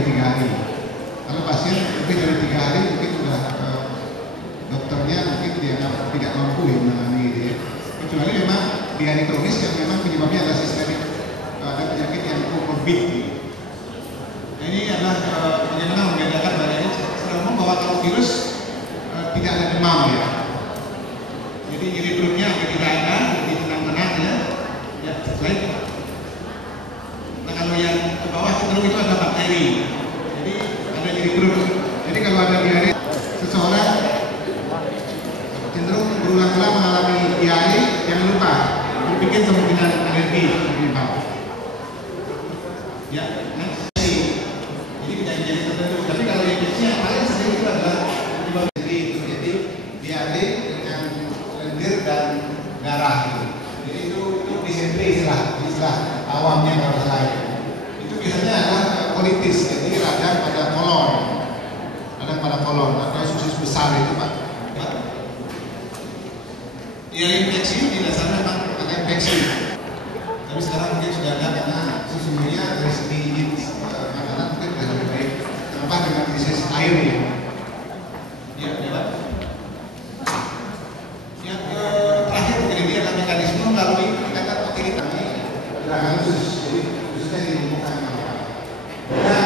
dari 3 hari. Kalau pasien lebih dari 3 hari mungkin sudah dokternya mungkin dianggap tidak mampu ya menangani itu ya. Kecuali memang diare kronis yang memang penyebabnya adalah sistemik, ada penyakit yang komorbid. Nah, ini adalah bagaimana membedakan varian. Sudah ngomong bahwa kalau virus tidak ada demam ya. Jadi nyeri perutnya tidak ada, jadi tenang-tenang ya. Ya, baik. Nah, kalau yang ke bawah cenderung itu ada bakteri. Jadi ada nyeri perut. Jadi kalau ada diare, seseorang cenderung berulang-ulang mengalami diare, jangan lupa berpikir kemungkinan alergi penyebab. Ya, next. Jadi kejadian tertentu. Tapi kalau infeksi yang paling sering itu adalah penyebab jadi diare dengan lendir dan darah. Jadi itu disentri istilah awamnya kalau saya. Itu biasanya adalah kolitis, jadi radang pada kolon atau usus besar itu Pak. Ya, infeksi di dasarnya memang ada infeksi. Tapi sekarang mungkin sudah ada karena sesungguhnya dari segi makanan mungkin sudah lebih baik. Kenapa dengan krisis air ya? Ya, Pak. Yang terakhir mungkin ini adalah mekanisme melalui pendekatan otoritas gerakan khusus, jadi khususnya di muka apa? Ya,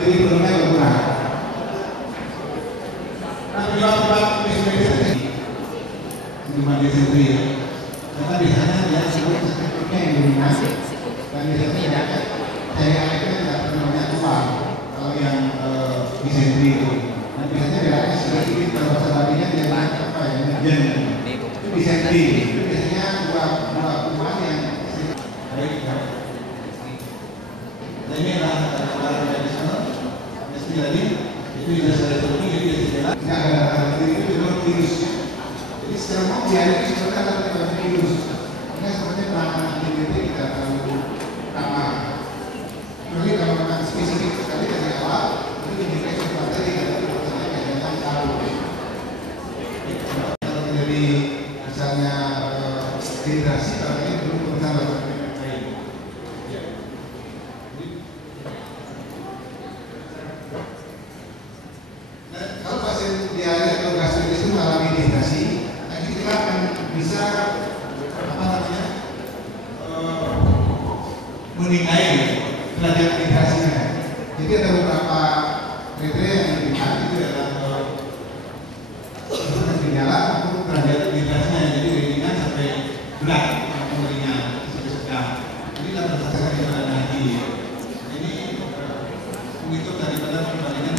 jadi belumnya berkurang. Nah, penyebab cuma disentri ya. Karena biasanya dia sebutnya yang dominasi dan biasanya cairan itu tidak terlalu keluar kalau yang disentri itu. Nah, biasanya geraknya sedikit kalau bahasa latinnya dia apa ya? Itu disentri. Itu biasanya dua kuman yang baik ya. Nah, ini adalah tradisional. Meski tadi itu tidak saya sebutkan jadi tidak ada itu adalah virus. Jadi sekarang diare itu sebenarnya adalah penyebab virus. Karena sebenarnya penanganan antibiotik tidak terlalu ramah. Jadi kalau memang spesifik sekali dari awal itu indikasi bakteri karena itu dokternya biasanya tahu. Kalau terjadi misalnya dehidrasi, kalau ini belum berusaha lakukan lain. Nah, kalau pasien diare atau gastritis itu mengalami dehidrasi, kita akan bisa menilai derajat dehidrasinya. Jadi ada beberapa kriteria yang dilihat itu adalah gejala atau derajat dehidrasinya. Jadi dari ringan sampai berat atau ringan sampai sedang. Jadi berdasarkan keadaan hati. Ini mengikut daripada perbandingan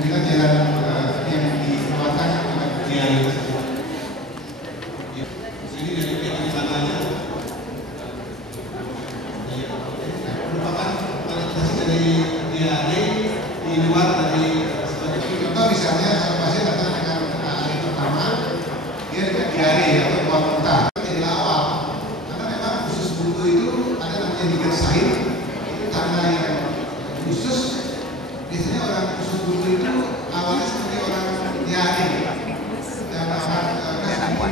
dengan jalan yang dikeluarkan oleh diare. Ini dari misalnya merupakan kualitas dari diare di luar dari sebagai contoh misalnya pasien datang dengan hari pertama dia tidak diare atau buang muntah dari awal karena memang usus buntu itu ada namanya digersain itu karena yang khusus biasanya orang usus buntu itu awalnya seperti orang diare dan orang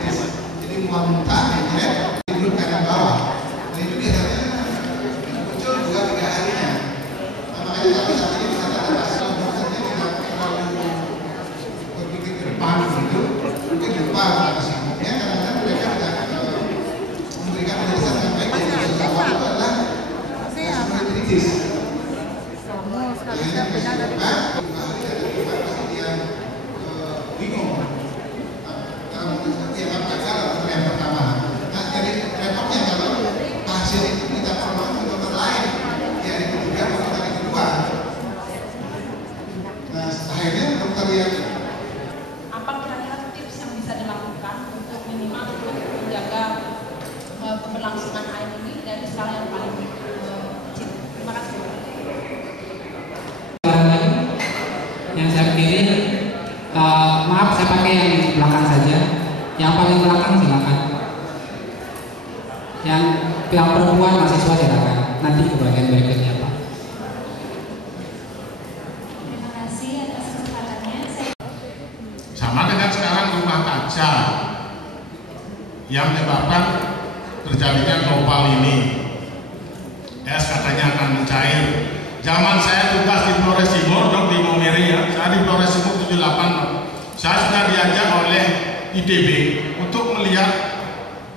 gastritis. Mual muntah, ya, tidur kanan bawah. Dan itu biasanya muncul 2-3 harinya. Nah, makanya kalau saat ini misalnya ada pasien dokternya tidak terlalu berpikir ke depan gitu, mungkin lupa pada sibuknya karena mereka tidak memberikan penjelasan yang baik dari kasus awal itu adalah gastritis. Akhirnya kasih lupa, 2 hari ada 5 pasien yang bingung. Karena mungkin seperti yang gagal yang pertama. Nah, jadi repotnya kalau pasien itu kita perlu ke dokter lain di hari ketiga atau hari kedua. Nah, akhirnya dokter yang apa kira-kira tips yang bisa dilakukan untuk minimal menjaga keberlangsungan air ini dari skala yang paling kecil. Terima kasih. Yang saya pilih, maaf saya pakai yang belakang saja. Yang paling belakang silakan. Yang perempuan mahasiswa silakan. Nanti ke bagian berikutnya Pak. Terima kasih atas kesempatannya. Sama dengan sekarang rumah kaca yang menyebabkan terjadinya global ini. Es katanya akan mencair Zaman saya tugas di Flores Timur, dok di Momere ya, saya di Flores Timur 78, saya sudah diajak oleh ITB untuk melihat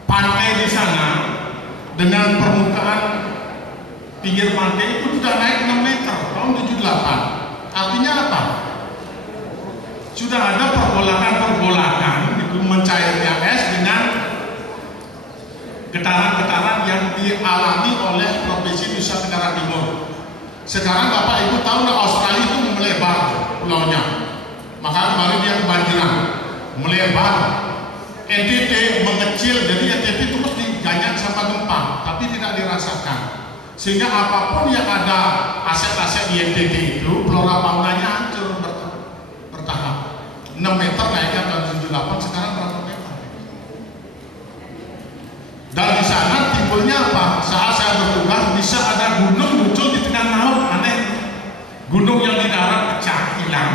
pantai di sana dengan permukaan pinggir pantai itu sudah naik 6 meter tahun 78. Artinya apa? Sudah ada pergolakan itu mencairnya es dengan getaran-getaran yang dialami oleh Provinsi Nusa Tenggara Timur. Sekarang Bapak Ibu tahu Australia itu melebar pulaunya, maka kemarin dia kebanjiran, melebar. NTT mengecil, jadi NTT terus diganjak sama gempa, tapi tidak dirasakan. Sehingga apapun yang ada aset-aset di NTT itu, flora faunanya hancur bertahap. 6 meter naiknya tahun 78, sekarang berapa meter? Dan di sana timbulnya apa? Saat saya bertugas bisa ada gunung muncul di tengah laut, aneh. Gunung yang di darat pecah hilang,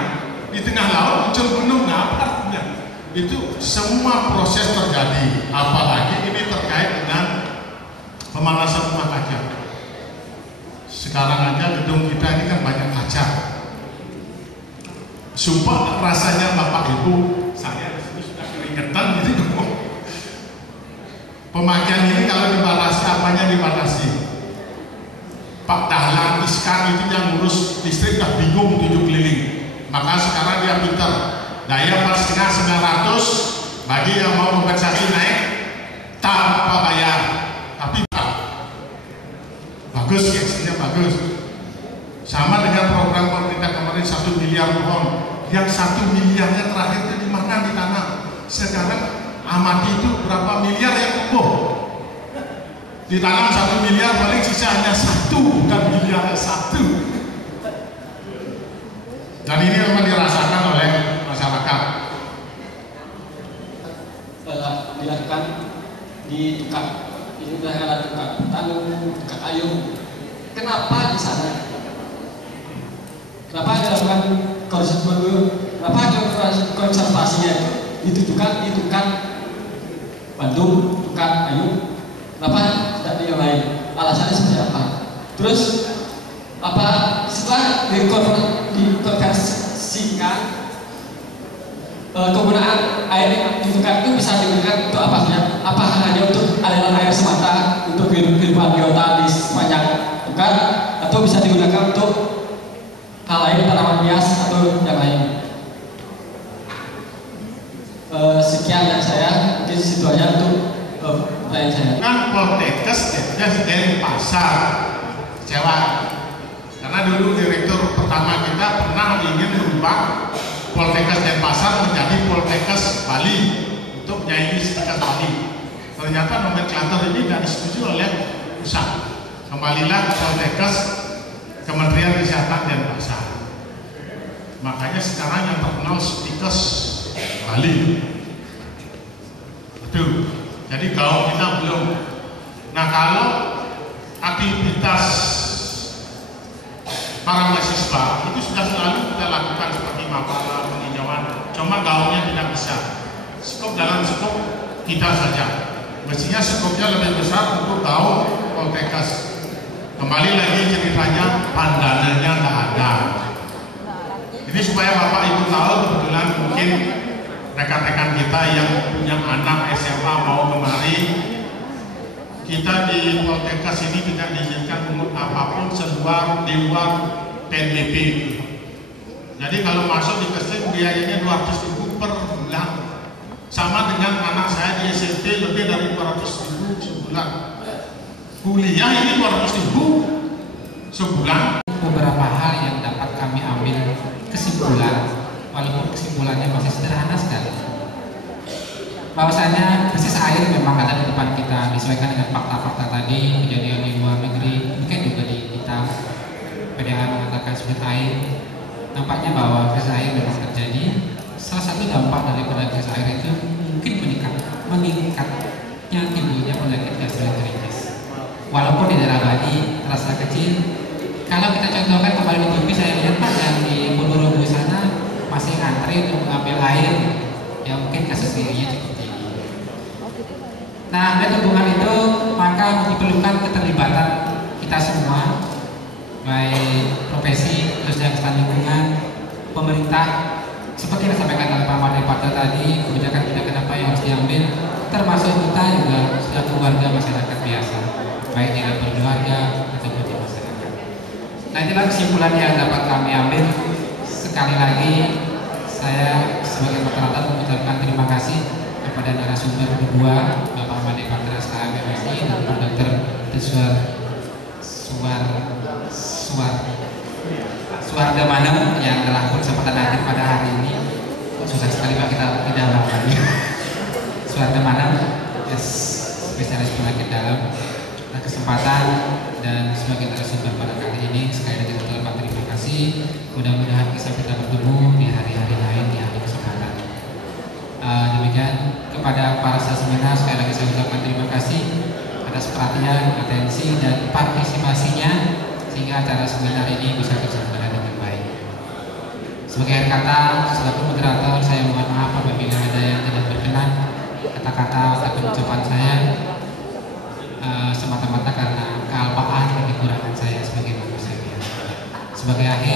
di tengah laut muncul gunung. Nah, apa artinya? Itu semua proses terjadi. Apalagi ini terkait dengan pemanasan rumah kaca. Sekarang aja gedung kita ini kan banyak kaca. Sumpah rasanya Bapak Ibu, saya disini sudah keringetan gitu. Pemakaian ini kalau dibatasi, apanya dibatasi? Pak Dahlan Iskan itu yang ngurus listrik dah bingung 7 keliling. Maka sekarang dia pintar, daya 4.500 bagi yang mau kompensasi naik tanpa bayar. Tapi bagus, reaksinya bagus. Sama dengan program pemerintah kemarin 1 miliar pohon. Yang 1 miliarnya terakhir di mana ditanam? Sekarang amati itu berapa miliar yang tumbuh. Ditanam 1 miliar, paling sisa hanya 1, bukan miliar 1. Dan ini memang dirasakan oleh masyarakat. Dilakukan di tukang, ini adalah tukang tanam, tukang kayu. Kenapa di sana? Kenapa dilakukan konservasinya itu tukang Bandung, tukang kayu? Kenapa tidak di yang lain? Alasannya seperti apa? Terus apa setelah dikonversikan kegunaan air di tukang itu bisa digunakan untuk apa saja? Apa hanya untuk aliran air semata untuk kehidupan biota di sepanjang tukang, atau bisa digunakan untuk hal lain, tanaman hias atau yang lain? Sekian dari saya, mungkin situ aja untuk pertanyaan saya. Kan Poltekkes dari pasar sewa. Karena dulu direktur pertama kita pernah ingin merubah Poltekkes Denpasar menjadi Poltekkes Bali untuk menyaingi Poltekkes Bali. Ternyata nomenklatur ini tidak disetujui oleh pusat. Kembalilah Poltekkes Kementerian Kesehatan Denpasar. Makanya sekarang yang terkenal Poltekkes Bali. Itu. Jadi gaung kita belum. Nah, kalau aktivitas para mahasiswa itu sudah selalu kita lakukan seperti mapala, penghijauan, cuma gaungnya tidak bisa. Skop dalam skop kita saja. Mestinya skopnya lebih besar untuk gaung Poltekkes. Kembali lagi ceritanya, pandanannya nggak ada. Jadi supaya Bapak Ibu tahu, kebetulan mungkin rekan-rekan kita yang punya anak SMA mau kemari, kita di Poltekkes ini tidak diizinkan untuk apapun di luar PNBP. Jadi kalau masuk di Kestin biayanya 200.000 per bulan. Sama dengan anak saya di SMP lebih dari 200.000 sebulan. Kuliah ini 200.000 sebulan. Beberapa hal yang dapat kami ambil kesimpulan, walaupun kesimpulannya masih sederhana sekali. Bahwasanya krisis air memang ada di depan kita, disesuaikan dengan fakta-fakta tadi, kejadian di luar negeri, mungkin juga di kita. PDH mengatakan sulit air. Nampaknya bahwa krisis air memang terjadi. Salah satu dampak daripada krisis air itu mungkin meningkatnya tingginya penyakit gastroenteritis. Walaupun di daerah Bali terasa kecil. Kalau kita contohkan kembali di TV, saya lihat Pak yang di Ponorogo sana masih ngantri untuk mengambil air, ya mungkin kasus dirinya cukup tinggi. Nah, dari hubungan itu maka diperlukan keterlibatan kita semua baik profesi, terus yang lingkungan, pemerintah, seperti yang disampaikan oleh Pak Mardhani Patra tadi, kebijakan-kebijakan apa yang harus diambil, termasuk kita juga selaku warga masyarakat biasa, baik di level keluarga ataupun di masyarakat. Nah, itulah kesimpulan yang dapat kami ambil. Sekali lagi, saya sebagai moderator mengucapkan terima kasih kepada narasumber kedua, Bapak Mardhani Patra SKMMSI dan Pak Dr. Suwardamanam yang telah berkesempatan hadir pada hari ini. Susah sekali Pak, kita tidak lama. Suwardamanam, spesialis penyakit dalam, kesempatan dan sebagai narasumber pada kali ini. Sekali lagi terima kasih. Mudah-mudahan bisa kita bertemu di hari-hari lain, di hari kesempatan. Demikian kepada para seminar, sekali lagi saya ucapkan terima kasih atas perhatian, atensi dan partisipasinya sehingga acara seminar ini bisa terselenggara dengan baik. Sebagai akhir kata, selaku moderator, saya mohon maaf apabila ada yang tidak berkenan kata-kata atau ucapan saya semata-mata karena kealpaan dan kekurangan saya sebagai manusia biasa. Sebagai akhir